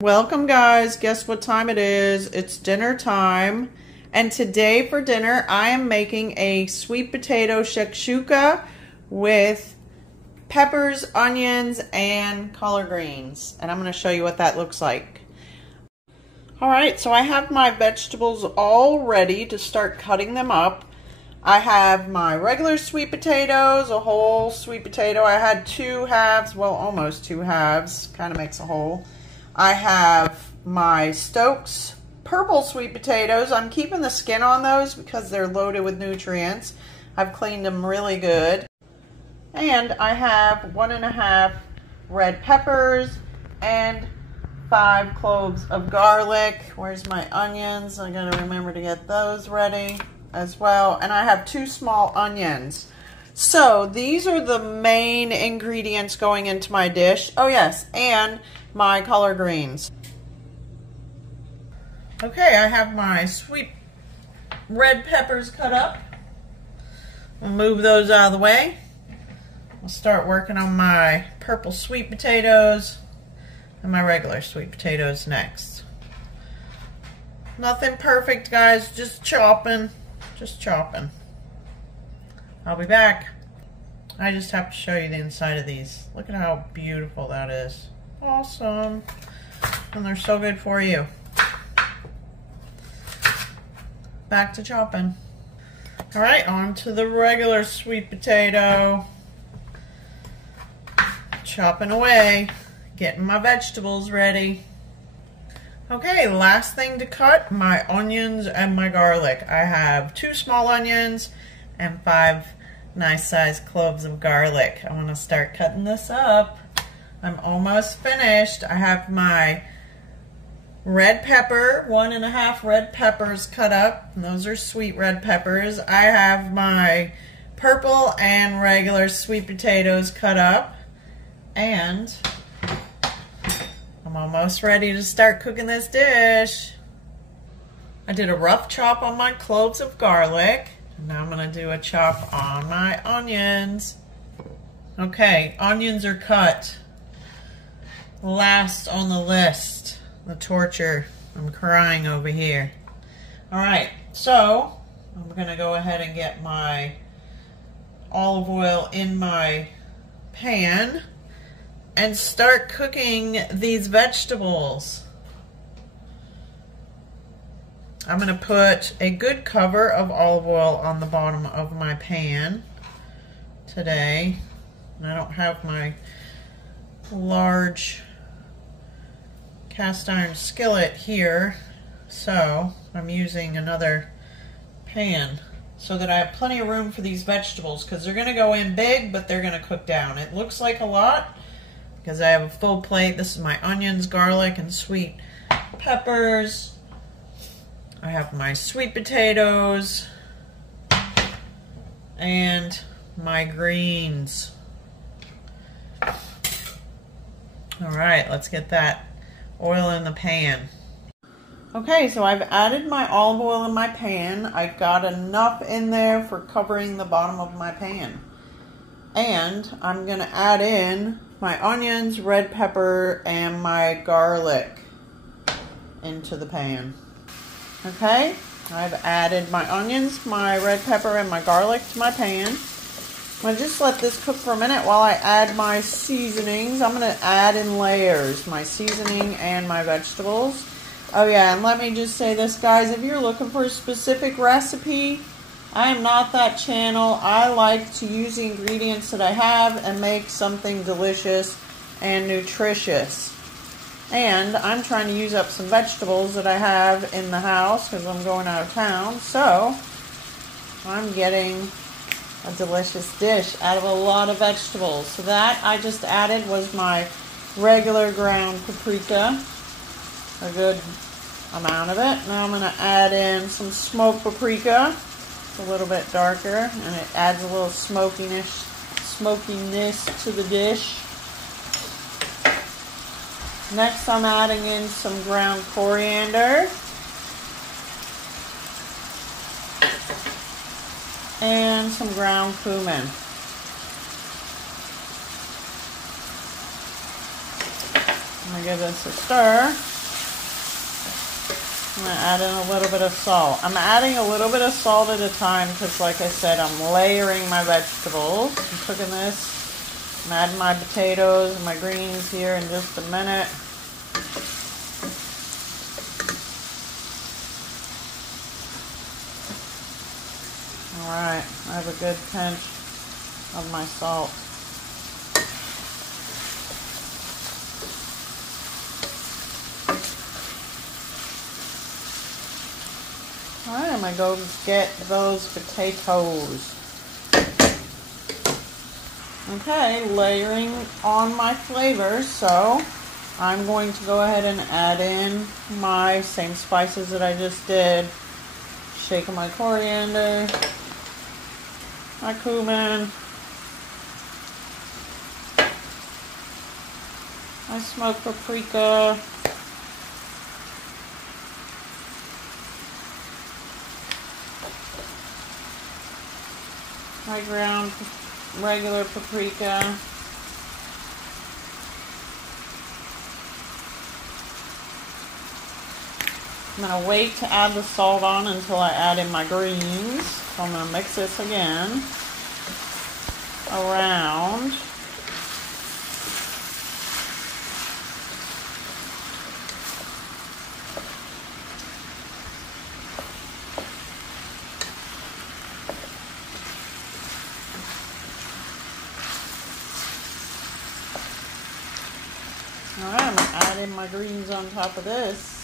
Welcome guys, guess what time it is? It's dinner time, and today for dinner I am making a sweet potato shakshuka with peppers, onions, and collard greens, and I'm going to show you what that looks like. Alright, so I have my vegetables all ready to start cutting them up. I have my regular sweet potatoes, a whole sweet potato. I had two halves, well almost two halves, kind of makes a whole. I have my Stokes purple sweet potatoes. I'm keeping the skin on those because they're loaded with nutrients. I've cleaned them really good. And I have 1½ red peppers and 5 cloves of garlic. Where's my onions? I gotta remember to get those ready as well. And I have 2 small onions. So these are the main ingredients going into my dish. Oh yes, and my collard greens. Okay, I have my sweet red peppers cut up. I'll move those out of the way. I'll start working on my purple sweet potatoes and my regular sweet potatoes next. Nothing perfect, guys, just chopping. Just chopping. I'll be back. I just have to show you the inside of these. Look at how beautiful that is. Awesome. And they're so good for you. Back to chopping. Alright, on to the regular sweet potato. Chopping away. Getting my vegetables ready. Okay, last thing to cut, my onions and my garlic. I have 2 small onions and 5 nice sized cloves of garlic. I want to start cutting this up. I'm almost finished. I have my red pepper, 1½ red peppers cut up. And those are sweet red peppers. I have my purple and regular sweet potatoes cut up. And I'm almost ready to start cooking this dish. I did a rough chop on my cloves of garlic. Now I'm going to do a chop on my onions. Okay, onions are cut. Last on the list. The torture. I'm crying over here. Alright, so I'm going to go ahead and get my olive oil in my pan and start cooking these vegetables. I'm going to put a good cover of olive oil on the bottom of my pan today. And I don't have my large cast iron skillet here, so I'm using another pan so that I have plenty of room for these vegetables, because they're going to go in big, but they're going to cook down. It looks like a lot because I have a full plate. This is my onions, garlic, and sweet peppers. I have my sweet potatoes and my greens. Alright, let's get that oil in the pan. Okay, so I've added my olive oil in my pan. I've got enough in there for covering the bottom of my pan. And I'm going to add in my onions, red pepper, and my garlic into the pan. Okay, I've added my onions, my red pepper, and my garlic to my pan. I'm going to just let this cook for a minute while I add my seasonings. I'm going to add in layers my seasoning and my vegetables. Oh yeah, and let me just say this, guys, if you're looking for a specific recipe, I am not that channel. I like to use the ingredients that I have and make something delicious and nutritious. And I'm trying to use up some vegetables that I have in the house because I'm going out of town. So I'm getting a delicious dish out of a lot of vegetables. So that I just added was my regular ground paprika, a good amount of it. Now I'm going to add in some smoked paprika. It's a little bit darker and it adds a little smokiness to the dish. Next, I'm adding in some ground coriander and some ground cumin. I'm going to give this a stir. I'm going to add in a little bit of salt. I'm adding a little bit of salt at a time because, like I said, I'm layering my vegetables. I'm cooking this. I'm adding my potatoes and my greens here in just a minute. Alright, I have a good pinch of my salt. Alright, I'm going to go get those potatoes. Okay, layering on my flavors, so I'm going to go ahead and add in my same spices that I just did. Shaking my coriander, my cumin, my smoked paprika, my ground regular paprika, I'm going to wait to add the salt on until I add in my greens. So I'm going to mix this again around. Alright, I'm going to add in my greens on top of this.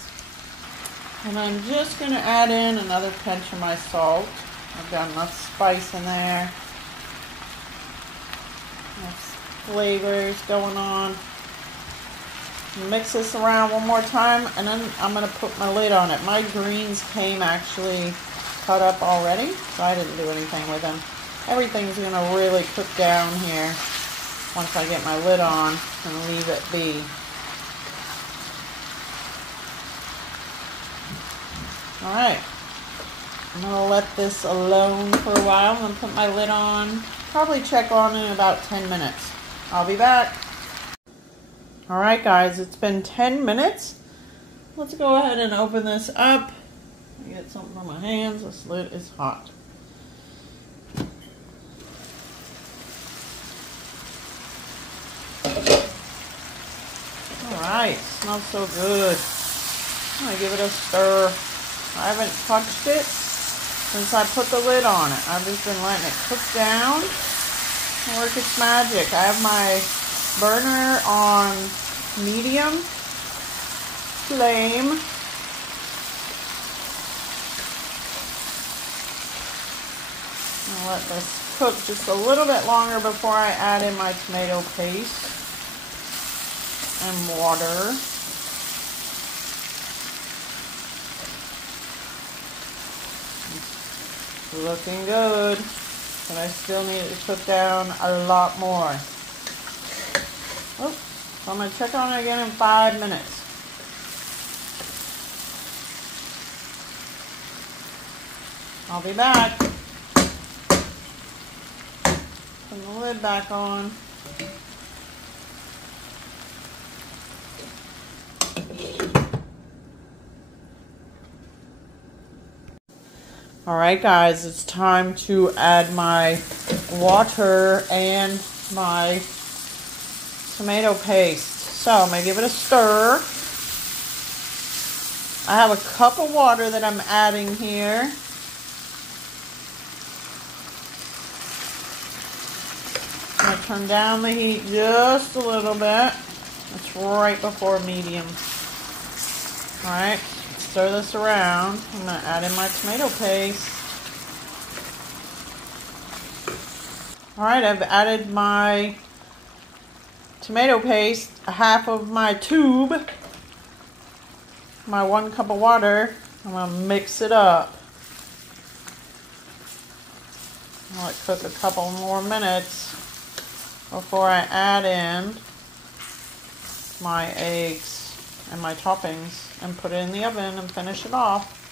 And I'm just going to add in another pinch of my salt. I've got enough spice in there. Enough flavors going on. Mix this around one more time and then I'm going to put my lid on it. My greens came actually cut up already, so I didn't do anything with them. Everything's going to really cook down here once I get my lid on and leave it be. Alright, I'm going to let this alone for a while. I'm going to put my lid on, probably check on in about 10 minutes. I'll be back. Alright guys, it's been 10 minutes. Let's go ahead and open this up. I get something on my hands. This lid is hot. Alright, smells so good. I'm going to give it a stir. I haven't touched it since I put the lid on it. I've just been letting it cook down and work its magic. I have my burner on medium flame. I'll let this cook just a little bit longer before I add in my tomato paste and water. Looking good, but I still need it to cook down a lot more. Oh, so I'm going to check on it again in 5 minutes. I'll be back. Put the lid back on. Alright guys, it's time to add my water and my tomato paste. So I'm going to give it a stir. I have a cup of water that I'm adding here. I'm going to turn down the heat just a little bit. It's right before medium. Alright. Stir this around. I'm going to add in my tomato paste. Alright, I've added my tomato paste, a half of my tube, my 1 cup of water. I'm going to mix it up. I'll let it cook a couple more minutes before I add in my eggs and my toppings and put it in the oven and finish it off.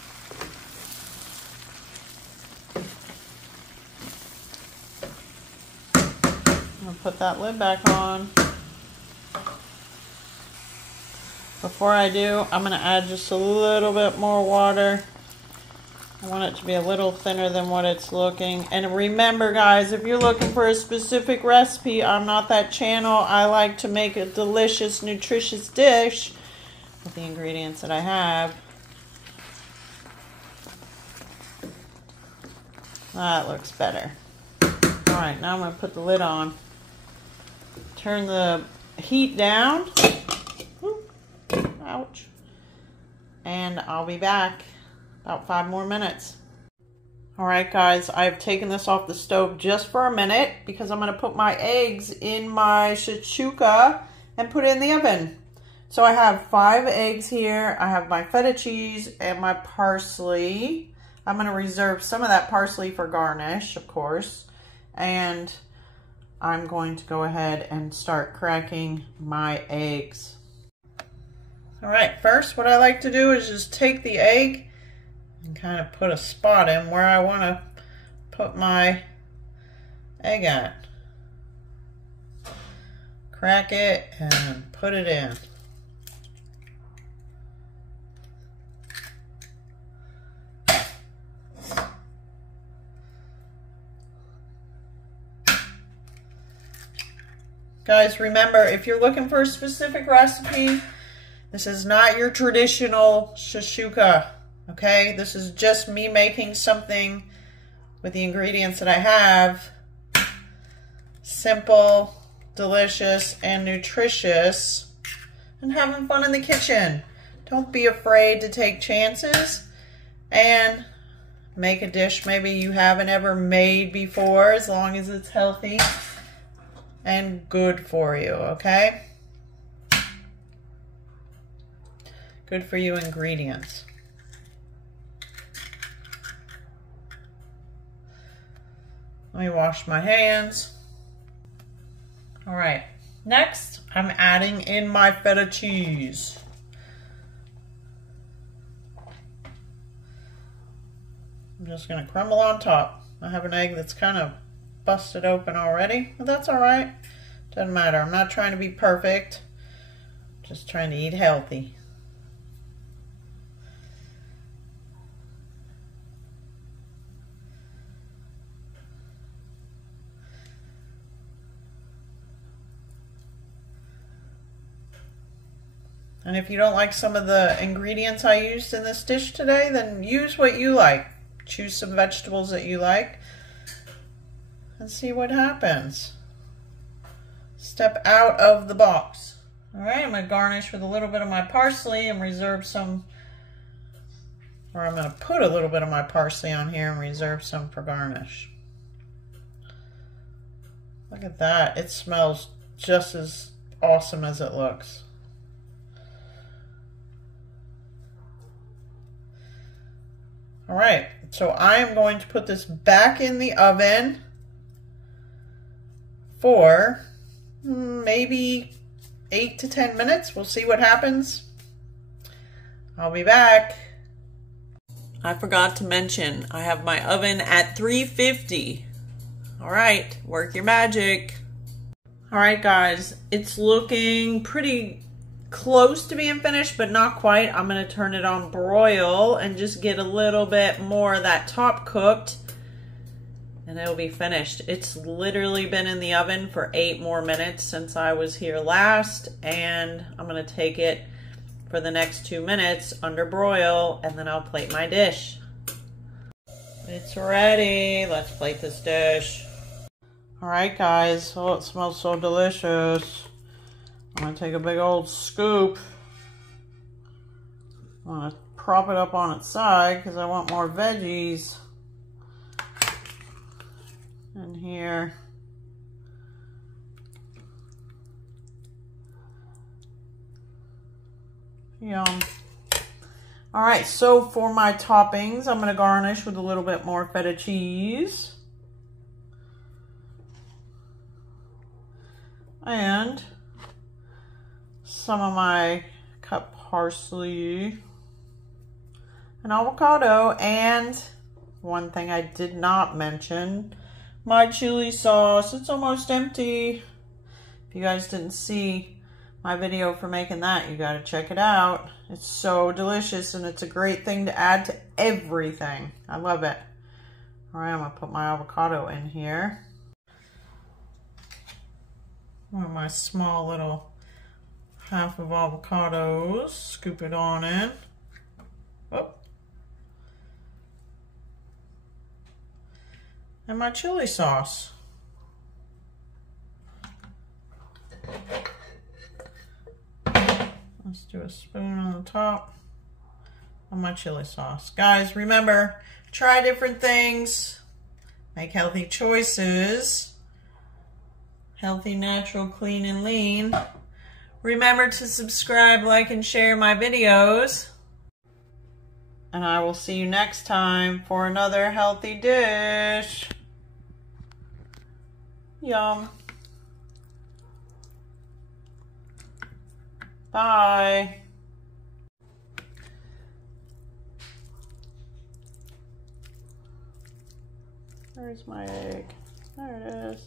I'm going to put that lid back on. Before I do, I'm going to add just a little bit more water. I want it to be a little thinner than what it's looking. And remember, guys, if you're looking for a specific recipe, I'm not that channel. I like to make a delicious, nutritious dish with the ingredients that I have. That looks better. All right, now I'm going to put the lid on. Turn the heat down. Ouch. And I'll be back about 5 more minutes. All right, guys, I've taken this off the stove just for a minute because I'm going to put my eggs in my shakshuka and put it in the oven. So I have 5 eggs here. I have my feta cheese and my parsley. I'm going to reserve some of that parsley for garnish, of course. And I'm going to go ahead and start cracking my eggs. All right, first what I like to do is just take the egg and kind of put a spot in where I want to put my egg at. Crack it and put it in. Guys, remember, if you're looking for a specific recipe, this is not your traditional shakshuka, okay? This is just me making something with the ingredients that I have. Simple, delicious, and nutritious, and having fun in the kitchen. Don't be afraid to take chances and make a dish maybe you haven't ever made before, as long as it's healthy and good for you, okay? Good for you ingredients. Let me wash my hands. All right, next I'm adding in my feta cheese. I'm just gonna crumble on top. I have an egg that's kind of busted open already, but that's all right. Doesn't matter. I'm not trying to be perfect. Just trying to eat healthy. And if you don't like some of the ingredients I used in this dish today, then use what you like. Choose some vegetables that you like and see what happens. Step out of the box. All right, I'm going to garnish with a little bit of my parsley and reserve some, or I'm going to put a little bit of my parsley on here and reserve some for garnish. Look at that. It smells just as awesome as it looks. All right, so I am going to put this back in the oven for maybe 8 to 10 minutes. We'll see what happens. I'll be back. I forgot to mention, I have my oven at 350. All right, work your magic. All right, guys, it's looking pretty close to being finished, but not quite. I'm going to turn it on broil and just get a little bit more of that top cooked, and it'll be finished. It's literally been in the oven for 8 more minutes since I was here last, and I'm going to take it for the next 2 minutes under broil, and then I'll plate my dish. It's ready. Let's plate this dish. All right, guys. Oh, it smells so delicious. I'm going to take a big old scoop. I want to prop it up on its side because I want more veggies in here. Yum. All right, so for my toppings, I'm going to garnish with a little bit more feta cheese. And some of my cut parsley and avocado, and one thing I did not mention, my chili sauce. It's almost empty. If you guys didn't see my video for making that. You got to check it out. It's so delicious, and it's a great thing to add to everything. I love it. All right, I'm going to put my avocado in here. One of my small little half of avocados. Scoop it on in. Oh. And my chili sauce. Let's do a spoon on the top of my chili sauce. Guys, remember, try different things. Make healthy choices. Healthy, natural, clean, and lean. Remember to subscribe, like, and share my videos. And I will see you next time for another healthy dish. Yum. Bye. Where's my egg? There it is.